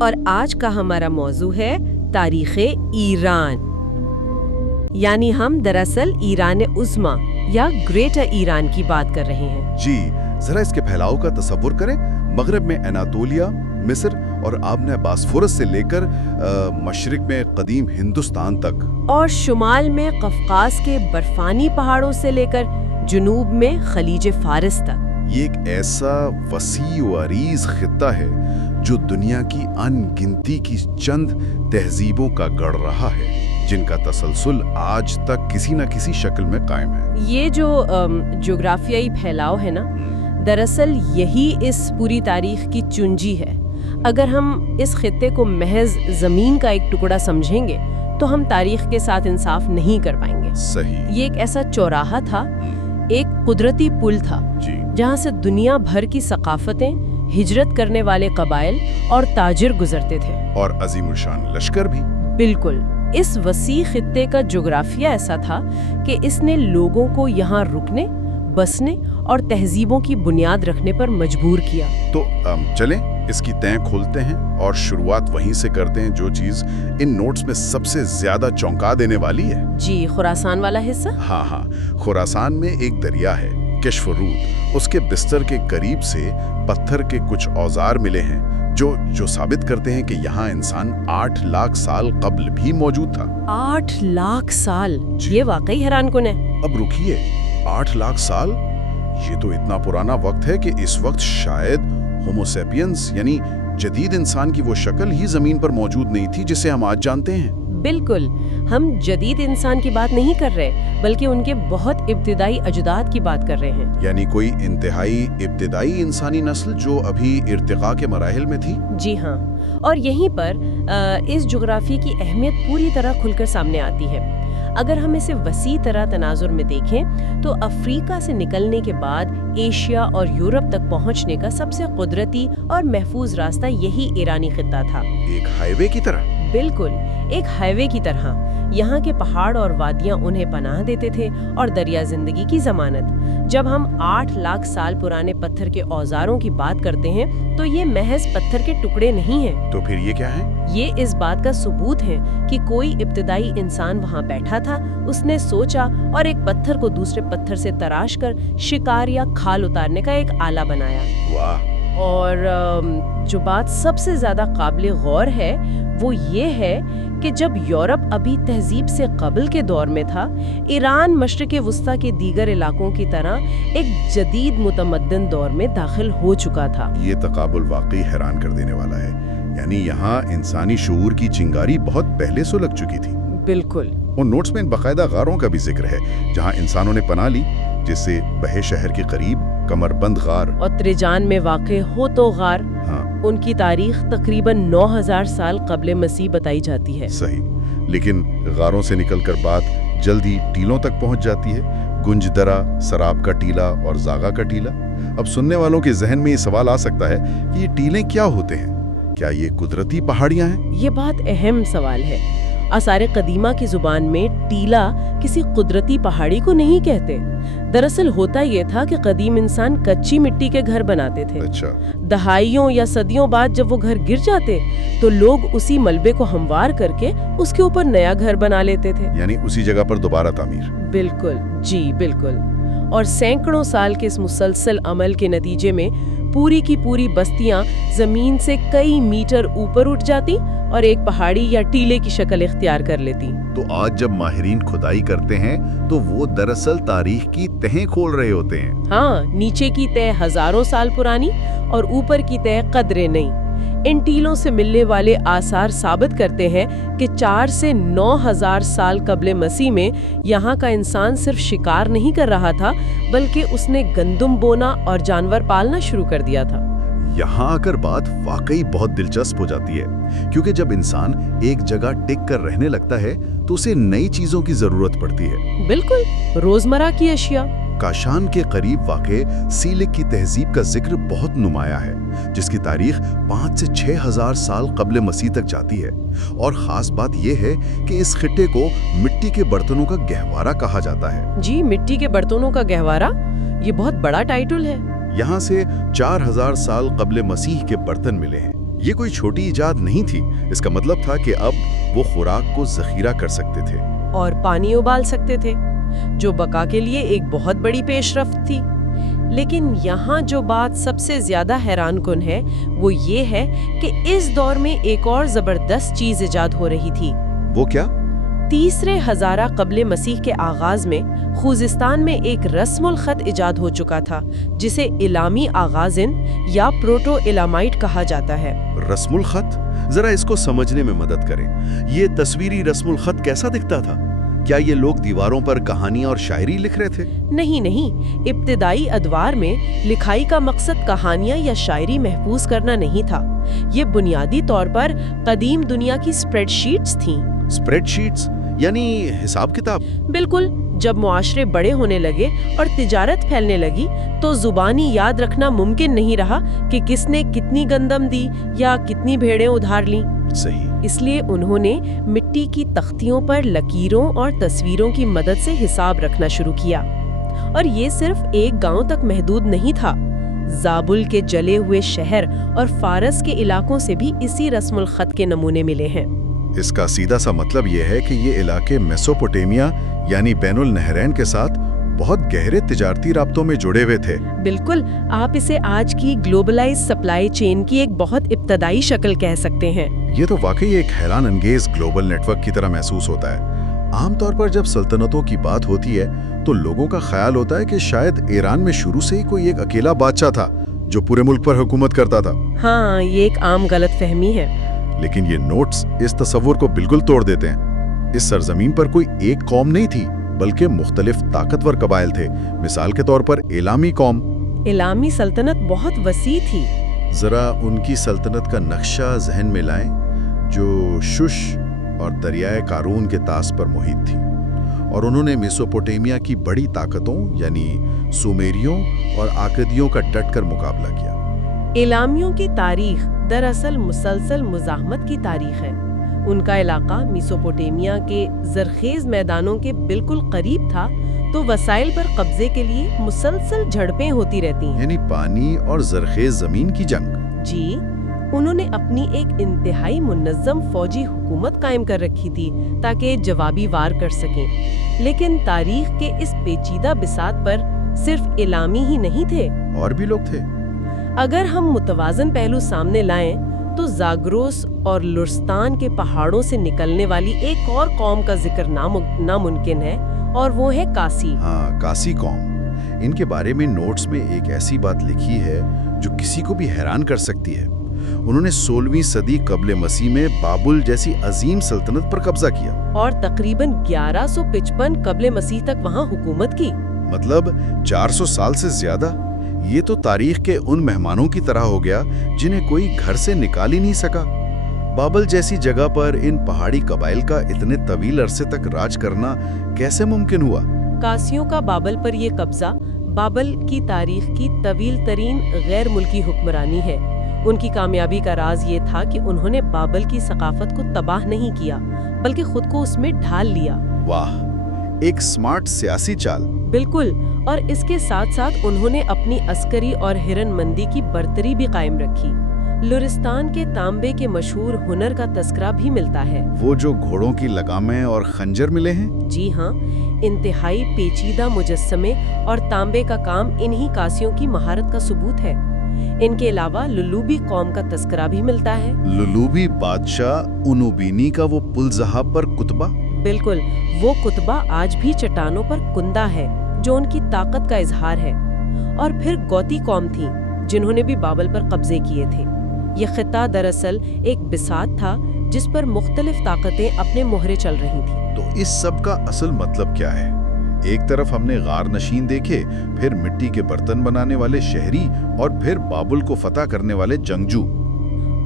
اور آج کا ہمارا موضوع ہے تاریخ ایران، یعنی ہم دراصل ایران عظمیٰ یا گریٹر ایران کی بات کر رہے ہیں۔ جی، ذرا اس کے پھیلاؤ کا تصور کریں۔ مغرب میں اناطولیہ، مصر اور آبنہ باسفورس سے لے کر مشرق میں قدیم ہندوستان تک، اور شمال میں قفقاز کے برفانی پہاڑوں سے لے کر جنوب میں خلیج فارس تک۔ یہ ایک ایسا وسیع و عریض خطہ ہے جو دنیا کی ان گنتی کی چند تہذیبوں کا گڑھ رہا ہے، جن کا تسلسل آج تک کسی نہ کسی شکل میں قائم ہے۔ یہ جو جغرافیائی پھیلاؤ ہے نا، دراصل یہی اس پوری تاریخ کی چنجی ہے۔ اگر ہم اس خطے کو محض زمین کا ایک ٹکڑا سمجھیں گے تو ہم تاریخ کے ساتھ انصاف نہیں کر پائیں گے۔ صحیح۔ یہ ایک ایسا چوراہا تھا، ایک قدرتی پل تھا، جہاں سے دنیا بھر کی ثقافتیں، ہجرت کرنے والے قبائل اور تاجر گزرتے تھے، اور عظیم الشان لشکر بھی۔ بالکل۔ اس وسیع خطے کا جغرافیہ ایسا تھا کہ اس نے لوگوں کو یہاں رکنے، بسنے اور تہذیبوں کی بنیاد رکھنے پر مجبور کیا۔ تو چلیں اس کی تہیں کھولتے ہیں اور شروعات وہیں سے کرتے ہیں جو چیز ان نوٹس میں سب سے زیادہ چونکا دینے والی ہے۔ جی، خراسان والا حصہ؟ ہاں، خراسان میں ایک دریا ہے کشف رود، اس کے بستر کے قریب سے پتھر کے کچھ اوزار ملے ہیں جو ثابت کرتے ہیں کہ یہاں انسان 8 لاکھ سال قبل بھی موجود تھا۔ 8 لاکھ سال؟ یہ واقعی حیران کن ہے۔ اب رکیے، 8 لاکھ سال، یہ تو اتنا پرانا وقت ہے کہ اس وقت شاید ہومو سیپینس یعنی جدید انسان کی وہ شکل ہی زمین پر موجود نہیں تھی جسے ہم آج جانتے ہیں۔ بالکل، ہم جدید انسان کی بات نہیں کر رہے، بلکہ ان کے بہت ابتدائی اجداد کی بات کر رہے ہیں۔ یعنی کوئی انتہائی ابتدائی انسانی نسل جو ابھی ارتقاء کے مراحل میں تھی۔ جی ہاں، اور یہیں پر اس جغرافی کی اہمیت پوری طرح کھل کر سامنے آتی ہے۔ اگر ہم اسے وسیع طرح تناظر میں دیکھیں تو افریقہ سے نکلنے کے بعد ایشیا اور یورپ تک پہنچنے کا سب سے قدرتی اور محفوظ راستہ یہی ایرانی خطہ تھا۔ ایک ہائی وے کی طرح؟ بالکل، ایک ہائی وے کی طرح۔ یہاں کے پہاڑ اور وادیاں انہیں پناہ دیتے تھے اور دریا زندگی کی ضمانت۔ جب ہم 8 لاکھ سال پرانے پتھر کے اوزاروں کی بات کرتے ہیں تو یہ محض پتھر کے ٹکڑے نہیں ہیں۔ تو پھر یہ کیا ہے؟ یہ اس بات کا ثبوت ہے کہ کوئی ابتدائی انسان وہاں بیٹھا تھا، اس نے سوچا اور ایک پتھر کو دوسرے پتھر سے تراش کر شکار یا کھال اتارنے کا ایک آلہ بنایا۔ واہ! اور جو بات سب سے زیادہ قابل غور ہے وہ یہ ہے کہ جب یورپ ابھی تہذیب سے قبل کے دور میں تھا، ایران مشرق وسطیٰ کے دیگر علاقوں کی طرح ایک جدید متمدن دور میں داخل ہو چکا تھا۔ یہ تقابل واقعی حیران کر دینے والا ہے، یعنی یہاں انسانی شعور کی چنگاری بہت پہلے سے لگ چکی تھی۔ بالکل۔ ان نوٹس میں ان باقاعدہ غاروں کا بھی ذکر ہے جہاں انسانوں نے پناہ لی، جیسے بہے شہر کے قریب کمر بند غار اور تریجان میں واقع ہوتو غار۔ ہاں، ان کی تاریخ تقریباً 9000 سال قبل مسیح بتائی جاتی ہے۔ صحیح، لیکن غاروں سے نکل کر بات جلدی ٹیلوں تک پہنچ جاتی ہے، گنج درہ، سراب کا ٹیلا اور زاغا کا ٹیلا۔ اب سننے والوں کے ذہن میں یہ سوال آ سکتا ہے کہ یہ ٹیلیں کیا ہوتے ہیں؟ کیا یہ قدرتی پہاڑیاں ہیں؟ یہ بات اہم سوال ہے۔ آثار قدیمہ کی زبان میں ٹیلا کسی قدرتی پہاڑی کو نہیں کہتے۔ دراصل ہوتا یہ تھا کہ قدیم انسان کچی مٹی کے گھر بناتے تھے۔ اچھا۔ دہائیوں یا صدیوں بعد جب وہ گھر گر جاتے تو لوگ اسی ملبے کو ہموار کر کے اس کے اوپر نیا گھر بنا لیتے تھے، یعنی اسی جگہ پر دوبارہ تعمیر۔ بالکل، جی بالکل۔ اور سینکڑوں سال کے اس مسلسل عمل کے نتیجے میں پوری کی پوری بستیاں زمین سے کئی میٹر اوپر اٹھ جاتی اور ایک پہاڑی یا ٹیلے کی شکل اختیار کر لیتی۔ تو آج جب ماہرین کھدائی کرتے ہیں تو وہ دراصل تاریخ کی تہیں کھول رہے ہوتے ہیں۔ ہاں، نیچے کی تہ ہزاروں سال پرانی اور اوپر کی تہ قدرے نہیں۔ ان ٹیلوں سے ملنے والے آثار ثابت کرتے ہیں کہ 4 سے 9000 سال قبل مسیح میں یہاں کا انسان صرف شکار نہیں کر رہا تھا، بلکہ اس نے گندم بونا اور جانور پالنا شروع کر دیا تھا۔ یہاں آ کر بات واقعی بہت دلچسپ ہو جاتی ہے، کیونکہ جب انسان ایک جگہ ٹک کر رہنے لگتا ہے تو اسے نئی چیزوں کی ضرورت پڑتی ہے۔ بالکل، روزمرہ کی اشیاء۔ کاشان کے قریب واقع سیلک کی تہذیب کا ذکر بہت نمایاں ہے، جس کی تاریخ 5 سے 6000 سال قبل مسیح تک جاتی ہے، اور خاص بات یہ ہے کہ اس خطے کو مٹی کے برتنوں کا گہوارہ کہا جاتا ہے۔ جی، مٹی کے برتنوں کا گہوارہ، یہ بہت بڑا ٹائٹل ہے۔ یہاں سے 4000 سال قبل مسیح کے برتن ملے ہیں، ये कोई छोटी इजाद नहीं थी। इसका मतलब था कि अब वो खुराक को जखीरा कर सकते थे और पानी उबाल सकते थे, जो बका के लिए एक बहुत बड़ी पेशरफ्त थी। लेकिन यहाँ जो बात सबसे ज्यादा हैरानकुन है वो ये है कि इस दौर में एक और जबरदस्त चीज इजाद हो रही थी। वो क्या? तीसरे हजारा कब्ले मसीह के आगाज में खूजिस्तान में एक रस्मुल खत इजाद हो चुका था, जिसे इलामी आगाजिन या प्रोटो इलामाइट कहा जाता है। रस्मुल खत? जरा इसको समझने में मदद करें। ये तस्वीरी रस्मुल खत कैसा दिखता था? क्या ये लोग दीवारों पर कहानियां और शायरी लिख रहे थे? नहीं, इब्तिदाई अदवार में लिखाई का मकसद कहानियां या शायरी महफूज करना नहीं था। ये बुनियादी तौर पर कदीम दुनिया की स्प्रेडशीट्स थीं। स्प्रेडशीट्स यानी हिसाब किताब? बिल्कुल। जब मुआशरे बड़े होने लगे और तिजारत फैलने लगी तो जुबानी याद रखना मुमकिन नहीं रहा कि किसने कितनी गंदम दी या कितनी भेड़ें उधार लीं। सही। इसलिए उन्होंने मिट्टी की तख्तियों पर लकीरों और तस्वीरों की मदद से हिसाब रखना शुरू किया। और ये सिर्फ एक गांव तक महदूद नहीं था। जाबुल के जले हुए शहर और फारस के इलाकों से भी इसी रस्मुल खत के नमूने मिले हैं। इसका सीधा सा मतलब ये है कि ये इलाके मेसोपोटामिया यानी बैनुल नहरैन के साथ बहुत गहरे तिजारती राब्तों में जुड़े हुए थे। बिल्कुल, आप इसे आज की ग्लोबलाइज सप्लाई चेन की एक बहुत इब्तदाई शक्ल कह सकते हैं। ये तो वाकई एक हैरान अंगेज ग्लोबल नेटवर्क की तरह महसूस होता है। आमतौर पर जब सल्तनतों की बात होती है तो लोगों का ख्याल होता है कि शायद ईरान में शुरू से ही कोई एक अकेला बादशाह था जो पूरे मुल्क पर हुकूमत करता था। हाँ, ये एक आम गलतफहमी है। लेकिन ये नोट्स इस तस्वुर को बिल्कुल तोड़ देते हैं। इस सरजमीन पर कोई एक कौम नहीं थी, बल्कि मुख्तलिफ ताकतवर कबाइल थे। मिसाल के तौर पर इलामी कौम। इलामी सल्तनत बहुत वसी थी। जरा उनकी सल्तनत का नक्शा जहन में लाएं, जो शुश और दरियाए कारून के तास पर मुहित थी, और उन्होंने मेसोपोटामिया की बड़ी ताकतों यानी सुमेरियों और आकदियों का डटकर मुकाबला किया। इलामियों की तारीख दरअसल मुसलसल मुजाहमत की तारीख है। उनका इलाका मेसोपोटामिया के जरखेज मैदानों के बिल्कुल करीब था, तो वसाइल पर कब्जे के लिए मुसलसल झड़पें होती रहती हैं। यानी पानी और जरखेज जमीन की जंग। जी, उन्होंने अपनी एक इंतहाई मुनज़्ज़म फौजी हुकूमत कायम कर रखी थी ताकि जवाबी वार कर सकें। लेकिन तारीख के इस पेचीदा बिसात पर सिर्फ इलामी ही नहीं थे, और भी लोग थे। अगर हम मुतवाज़न पहलू सामने लाएं तो जाग्रोस और लुर्स्तान के पहाड़ों से निकलने वाली एक और कौम का जिक्र नामुमकिन है, और वो है कासी। हाँ, कासी कौम। इनके बारे में नोट्स में एक ऐसी बात लिखी है जो किसी को भी हैरान कर सकती है। उन्होंने 16वीं सदी कब्ले मसीह में बाबुल जैसी अजीम सल्तनत पर कब्जा किया और तकरीबन 1155 कब्ले मसीह तक वहाँ हुकूमत की। मतलब 400 साल से ज्यादा। ये तो तारीख के उन मेहमानों की तरह हो गया जिन्हें कोई घर से निकाल ही नहीं सका। बाबल जैसी जगह पर इन पहाड़ी कबाइल का इतने तवील अरसे तक राज करना कैसे मुमकिन हुआ? कासियों का बाबल पर ये कब्जा बाबल की तारीख की तवील तरीन गैर मुल्की हुक्मरानी है। उनकी कामयाबी का राज ये था कि उन्होंने बाबल की सकाफत को तबाह नहीं किया, बल्कि खुद को उसमें ढाल लिया। वाह, एक स्मार्ट सियासी चाल। बिल्कुल, और इसके साथ साथ उन्होंने अपनी अस्करी और हिरनमंदी की बर्तरी भी कायम रखी। लुरिस्तान के तांबे के मशहूर हुनर का तस्करा भी मिलता है। वो जो घोड़ों की लगामें और खंजर मिले हैं? जी हाँ, इंतहाई पेचीदा मुजस्समे और तांबे का काम इन्हीं कासियों की महारत का सबूत है। इनके अलावा लुलूबी कौम का तस्करा भी मिलता है। लुलूबी बादशाह उनुबीनी का वो पुलजहाब पर कुतबा? बिल्कुल, वो कुतबा आज भी चट्टानों पर कुंदा है, जो उनकी ताकत का इजहार है। और फिर गौती कौम थी, जिन्होंने भी बाबल पर कब्जे किए थे। ये खिता दरअसल एक बिसात था जिस पर मुख्तलिफ ताकतें अपने मोहरे चल रही थी। तो इस सब का असल मतलब क्या है? एक तरफ हमने गार नशीन देखे, फिर मिट्टी के बर्तन बनाने वाले शहरी, और फिर बाबुल को फतह करने वाले जंगजू।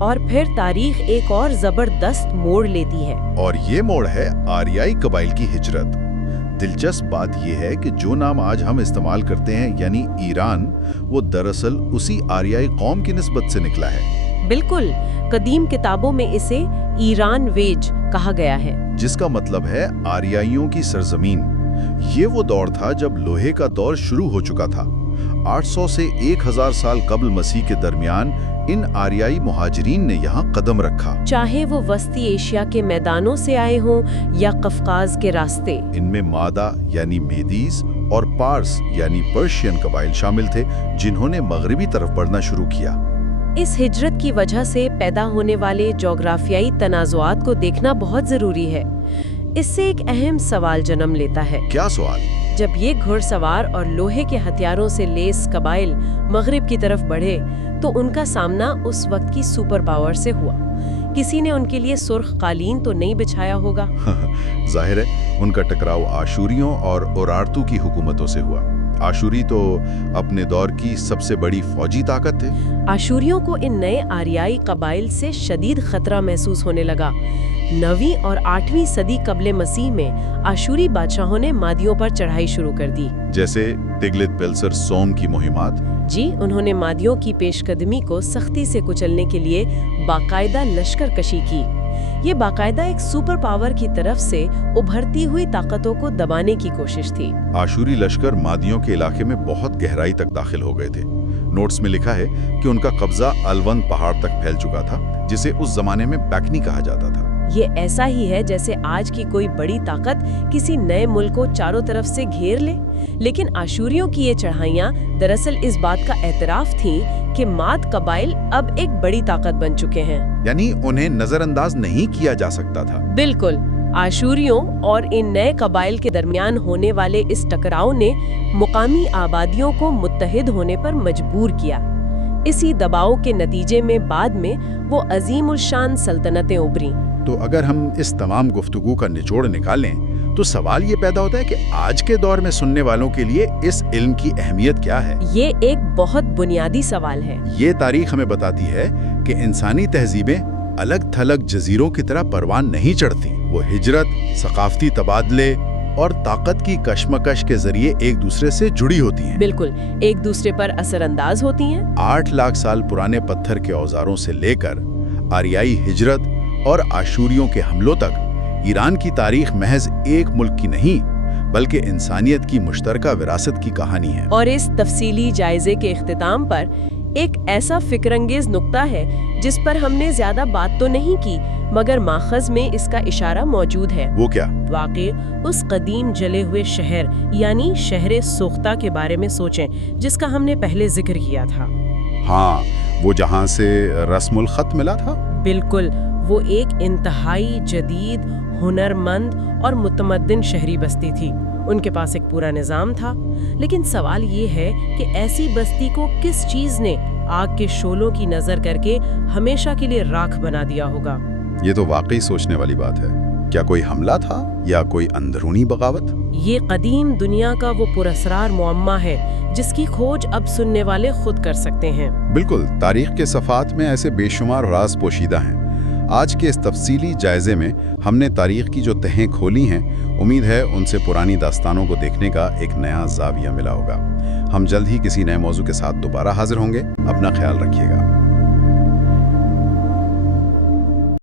और फिर तारीख एक और जबरदस्त मोड़ लेती है, और ये मोड़ है आरियाई कबाइल की हिजरत। दिलचस्प बात यह है कि जो नाम आज हम इस्तेमाल करते हैं यानी ईरान, वो दरअसल उसी आरियाई कौम की निस्बत से निकला है। बिल्कुल, कदीम किताबों में इसे ईरान वेज कहा गया है, जिसका मतलब है आरियाइयों की सरजमीन। ये वो दौर था जब लोहे का दौर शुरू हो चुका था। 800 से 1000 साल कब्ल मसीह के दरमियान इन आर्याई मुहाजिरीन ने यहाँ कदम रखा, चाहे वो वस्ती एशिया के मैदानों से आए हों या कफकाज के रास्ते। इनमें मादा यानी मेदीज और पार्स यानी पर्शियन कबाइल शामिल थे, जिन्होंने मगरबी तरफ बढ़ना शुरू किया। इस हिजरत की वजह से पैदा होने वाले जोग्राफियाई तनाज़ुआत को देखना बहुत ज़रूरी है। इससे एक अहम सवाल जन्म लेता है। क्या सवाल? जब ये घुड़सवार और लोहे के हथियारों से लेस कबाइल मगरिब की तरफ बढ़े तो उनका सामना उस वक्त की सुपर पावर से हुआ। किसी ने उनके लिए सुर्ख कालीन तो नहीं बिछाया होगा। जाहिर है उनका टकराव आशूरियों और उरारतू की हुकूमतों से हुआ। आशूरी तो अपने दौर की सबसे बड़ी फौजी ताकत थे। आशूरियों को इन नए आर्याई कबाइल से शदीद खतरा महसूस होने लगा। 9वीं और 8वीं सदी कब्ले मसीह में आशूरी बादशाहों ने मादियों पर चढ़ाई शुरू कर दी। जैसे तिग्लित पिल्सर सोम की मुहिमात। जी, उन्होंने मादियों की पेशकदमी को सख्ती से कुचलने के लिए बाकायदा लश्कर कशी की। ये बाकायदा एक सुपर पावर की तरफ से उभरती हुई ताकतों को दबाने की कोशिश थी। आशूरी लश्कर मादियों के इलाके में बहुत गहराई तक दाखिल हो गए थे। नोट्स में लिखा है कि उनका कब्जा अलवन पहाड़ तक फैल चुका था, जिसे उस जमाने में बैकनी कहा जाता था। ये ऐसा ही है जैसे आज की कोई बड़ी ताकत किसी नए मुल्क को चारों तरफ से घेर ले। लेकिन आशूरियों की ये चढ़ाइयाँ दरअसल इस बात का एतराफ थीं कि माद कबाइल अब एक बड़ी ताकत बन चुके हैं, यानी उन्हें नजरअंदाज नहीं किया जा सकता था। बिल्कुल। आशूरियों और इन नए कबाइल के दरमियान होने वाले इस टकराव ने मुकामी आबादियों को मुत्तहिद होने पर मजबूर किया। इसी दबाव के नतीजे में बाद में वो अजीम उल शान सल्तनतें उभरी। तो अगर हम इस तमाम गुफ्तगू का निचोड़ निकालें तो सवाल ये पैदा होता है कि आज के दौर में सुनने वालों के लिए इस इल्म की अहमियत क्या है। ये एक बहुत बुनियादी सवाल है। ये तारीख हमें बताती है कि इंसानी तहजीबें अलग थलग जजीरों की तरह परवान नहीं चढ़ती। वो हिजरत, सकाफती तबादले और ताकत की कशमकश के जरिए एक दूसरे से जुड़ी होती हैं। बिल्कुल, एक दूसरे पर असरअंदाज होती हैं। 8 लाख साल पुराने पत्थर के औजारों से लेकर आर्याई हिजरत और आशूरियों के हमलों तक ईरान की तारीख महज एक मुल्क की नहीं बल्कि इंसानियत की मुश्तरका विरासत की कहानी है। और इस तफसीली जायजे के इख्तिताम पर एक ऐसा फिक्रंगेज नुक्ता है जिस पर हमने ज्यादा बात तो नहीं की, मगर माखज़ में इसका इशारा मौजूद है। वो क्या? वाक़ई उस कदीम जले हुए शहर यानी शहर सोख्ता के बारे में सोचें, जिसका हमने पहले जिक्र किया था। हाँ, वो जहाँ से रस्मुल खत मिला था। बिल्कुल, वो एक इंतहाई जदीद, हुनरमंद और मुतमद्दिन शहरी बस्ती थी। उनके पास एक पूरा निज़ाम था। लेकिन सवाल ये है कि ऐसी बस्ती को किस चीज़ ने आग के शोलों की नज़र करके हमेशा के लिए राख बना दिया होगा। ये तो वाकई सोचने वाली बात है। क्या कोई हमला था या कोई अंदरूनी बगावत? ये कदीम दुनिया का वो पुरअसरार मुअम्मा है जिसकी खोज अब सुनने वाले खुद कर सकते हैं। बिल्कुल, तारीख के सफ़ात में ऐसे बेशुमार राज पोशीदा हैं। आज के इस तफसीली जायजे में हमने तारीख की जो तहें खोली हैं, उम्मीद है उनसे पुरानी दास्तानों को देखने का एक नया ज़ाविया मिला होगा। हम जल्द ही किसी नए मौजू के साथ दोबारा हाजिर होंगे। अपना ख्याल रखिएगा।